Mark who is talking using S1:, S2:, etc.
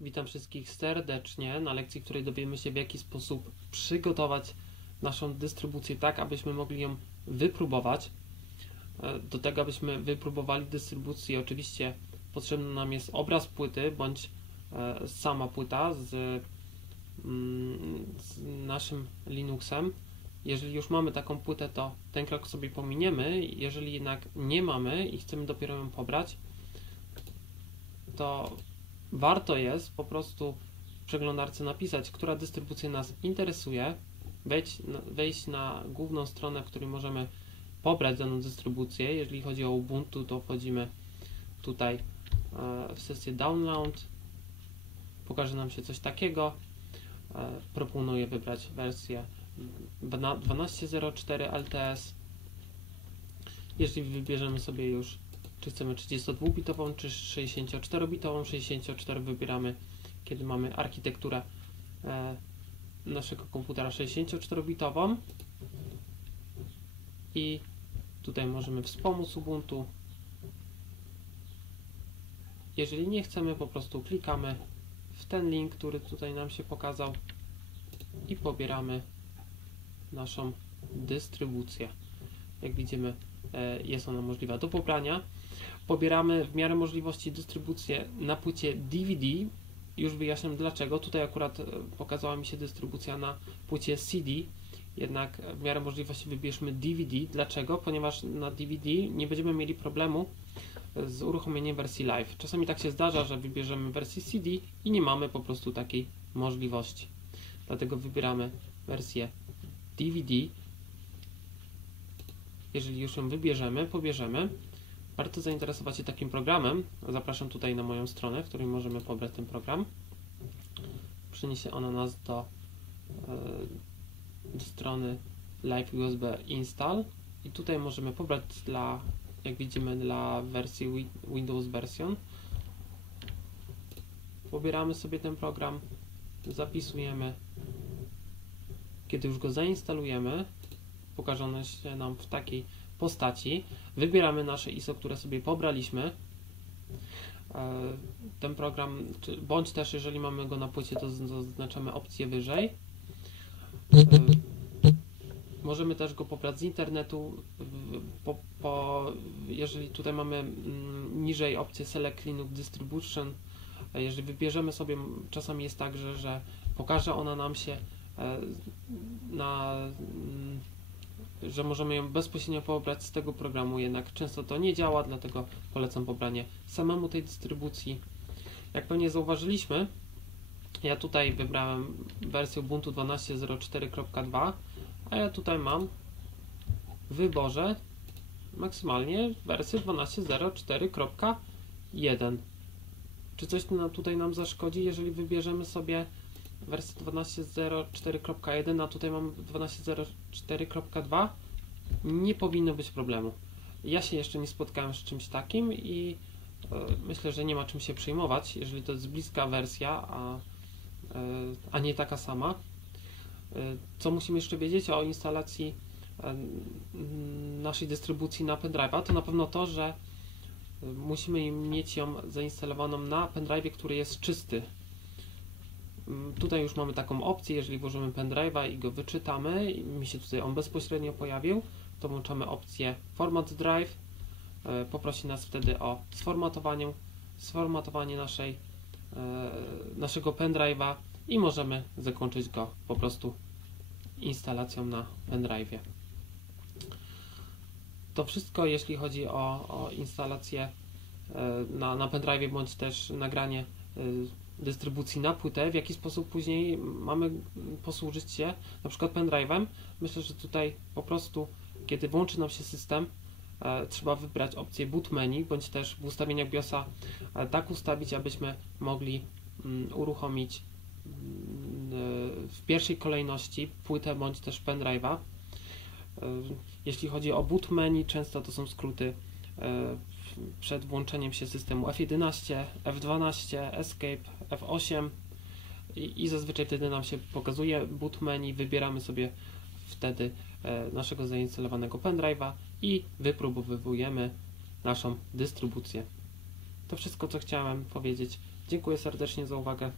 S1: Witam wszystkich serdecznie na lekcji, w której dowiemy się w jaki sposób przygotować naszą dystrybucję tak, abyśmy mogli ją wypróbować. E, Do tego, abyśmy wypróbowali dystrybucję, oczywiście potrzebny nam jest obraz płyty bądź e, sama płyta z, mm, z naszym Linuxem. Jeżeli już mamy taką płytę, to ten krok sobie pominiemy. Jeżeli jednak nie mamy i chcemy dopiero ją pobrać, to warto jest po prostu w przeglądarce napisać, która dystrybucja nas interesuje, wejść na, wejść na główną stronę, w której możemy pobrać daną dystrybucję. Jeżeli chodzi o Ubuntu, to wchodzimy tutaj e, w sesję Download. Pokaże nam się coś takiego. E, proponuję wybrać wersję 12.04 LTS. Jeżeli wybierzemy sobie już czy chcemy 32-bitową, czy 64-bitową. 64 wybieramy, kiedy mamy architekturę e, naszego komputera 64-bitową. I tutaj możemy wspomóc Ubuntu. Jeżeli nie chcemy, po prostu klikamy w ten link, który tutaj nam się pokazał i pobieramy naszą dystrybucję. Jak widzimy, e, jest ona możliwa do pobrania pobieramy w miarę możliwości dystrybucję na płycie DVD. Już wyjaśniam dlaczego. Tutaj akurat e, pokazała mi się dystrybucja na płycie CD, jednak w miarę możliwości wybierzmy DVD. Dlaczego? Ponieważ na DVD nie będziemy mieli problemu z uruchomieniem wersji live. Czasami tak się zdarza, że wybierzemy wersję CD i nie mamy po prostu takiej możliwości. Dlatego wybieramy wersję DVD. Jeżeli już ją wybierzemy, pobierzemy, warto zainteresować się takim programem. Zapraszam tutaj na moją stronę, w której możemy pobrać ten program. Przyniesie ona nas do, do strony Live USB Install i tutaj możemy pobrać dla, jak widzimy, dla wersji Windows Version. Pobieramy sobie ten program, zapisujemy. Kiedy już go zainstalujemy, pokaże się nam w takiej postaci. Wybieramy nasze ISO, które sobie pobraliśmy. Ten program, bądź też jeżeli mamy go na płycie, to zaznaczamy opcję wyżej. Możemy też go pobrać z internetu. Po, po, jeżeli tutaj mamy mm, niżej opcję Select Linux Distribution, jeżeli wybierzemy sobie, czasami jest tak, że, że pokaże ona nam się na mm, że możemy ją bezpośrednio pobrać z tego programu, jednak często to nie działa, dlatego polecam pobranie samemu tej dystrybucji. Jak pewnie zauważyliśmy, ja tutaj wybrałem wersję Ubuntu 12.04.2, a ja tutaj mam w wyborze maksymalnie wersję 12.04.1. Czy coś tutaj nam zaszkodzi, jeżeli wybierzemy sobie wersję 12.04.1, a tutaj mam 12.04.2, nie powinno być problemu. Ja się jeszcze nie spotkałem z czymś takim i e, myślę, że nie ma czym się przejmować, jeżeli to jest bliska wersja, a, e, a nie taka sama. E, co musimy jeszcze wiedzieć o instalacji naszej dystrybucji na pendrive'a, to na pewno to, że musimy mieć ją zainstalowaną na pendrive'ie, który jest czysty, tutaj już mamy taką opcję, jeżeli włożymy pendrive'a i go wyczytamy, mi się tutaj on bezpośrednio pojawił, to włączamy opcję Format Drive, e, poprosi nas wtedy o sformatowanie, sformatowanie naszej, e, naszego pendrive'a i możemy zakończyć go po prostu instalacją na pendrive'ie. To wszystko, jeśli chodzi o, o instalację e, na, na pendrive'ie bądź też nagranie dystrybucji na płytę, w jaki sposób później mamy posłużyć się na przykład pendrive'em. Myślę, że tutaj po prostu, kiedy włączy nam się system, e, trzeba wybrać opcję boot menu, bądź też w ustawieniach BIOSa e, tak ustawić, abyśmy mogli mm, uruchomić mm, e, w pierwszej kolejności płytę bądź też pendrive'a. Jeśli chodzi o boot menu, często to są skróty przed włączeniem się systemu F11, F12, Escape, F8 i, i zazwyczaj wtedy nam się pokazuje boot menu, wybieramy sobie wtedy e, naszego zainstalowanego pendrive'a i wypróbowujemy naszą dystrybucję. To wszystko, co chciałem powiedzieć. Dziękuję serdecznie za uwagę.